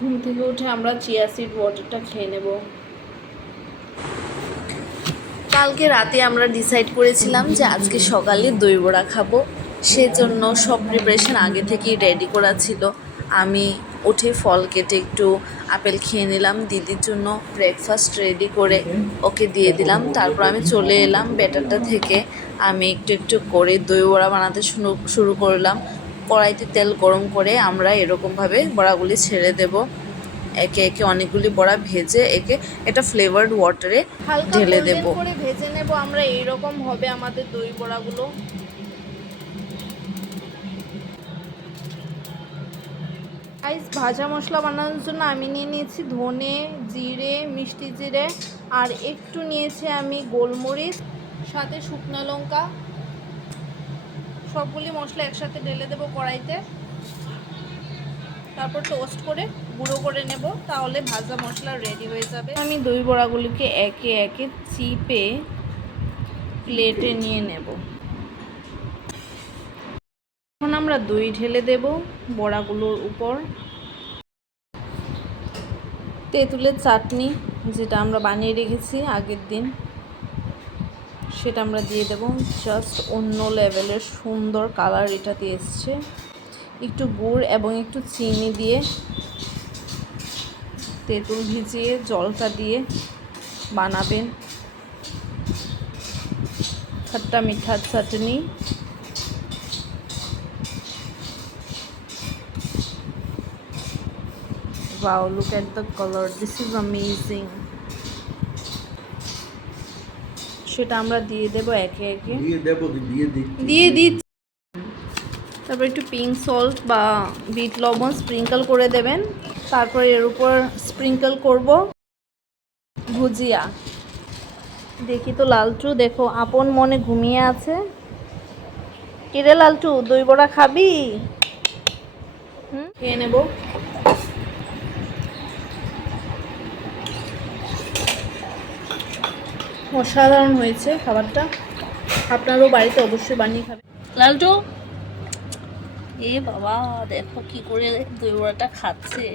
ঘুম থেকে উঠে আমরা চিয়া সিড ওয়াটারটা খেয়ে নেব। কালকে রাতে আমরা ডিসাইড করেছিলাম যে আজকে সকালে দই বড়া খাবো, সেজন্য সব প্রিপারেশন আগে থেকেই রেডি করা ছিল। আমি উঠে ফল কেটে একটু আপেল খেয়ে নিলাম, দিদির জন্য ব্রেকফাস্ট রেডি করে ওকে দিয়ে দিলাম। তারপর আমি চলে এলাম ব্যাটারটা থেকে, আমি একটু একটু করে দই বড়া বানাতে শুরু করলাম। কড়াইতে তেল গরম করে আমরা এরকমভাবে বড়াগুলি ছেড়ে দেব। একে একে অনেকগুলি বড়া ভেজে এটা ফ্লেভারড ওয়াটারে ঢেলে দেব। করে ভেজে নেব আমরা, এইরকম হবে আমাদের দই বড়াগুলো। গাইস, ভাজা মশলা বানানোর জন্য আমি নিয়ে নিয়েছি ধনে, জিরে, মিষ্টি জিরে, আর একটু নিয়েছি আমি গোলমরিচ, সাথে শুকনো লঙ্কা। সবগুলি মশলা একসাথে ঢেলে দেবো কড়াইতে, তারপর টোস্ট করে গুঁড়ো করে নেব, তাহলে ভাজা মশলা রেডি হয়ে যাবে। আমি দই বড়াগুলিকে একে একে চিপে প্লেটে নিয়ে নেব। এখন আমরা দই ঢেলে দেব বড়াগুলোর উপর। তেঁতুলের চাটনি যেটা আমরা বানিয়ে রেখেছি আগের দিন, সেটা আমরা দিয়ে দেব। জাস্ট অন্য লেভেলের সুন্দর কালার এটাতে এসছে। একটু গুড় এবং একটু চিনি দিয়ে, তেঁতুল ভিজিয়ে জলটা দিয়ে বানাবেন খট্টা মিঠা চাটনি। Wow, look at the color, this is amazing. সেটা আমরা দিয়ে দেব একে একে, দিয়ে দিচ্ছি। তারপর একটু পিঙ্ক সল্ট বা বিট লবণ স্প্রিঙ্কল করে দেবেন। তারপর এর উপর স্প্রিঙ্কল করব ভুজিয়া। দেখি তো লালটু, দেখো আপন মনে ঘুমিয়ে আছে। কিরে লালটু, দই বড়া খাবি? খেয়ে নেব। অসাধারণ হয়েছে খাবারটা, আপনারও বাড়িতে অবশ্যই বানিয়ে খাবেন। লালটু, এ বাবা দেখো কি করে দই বড়াটা খাচ্ছে।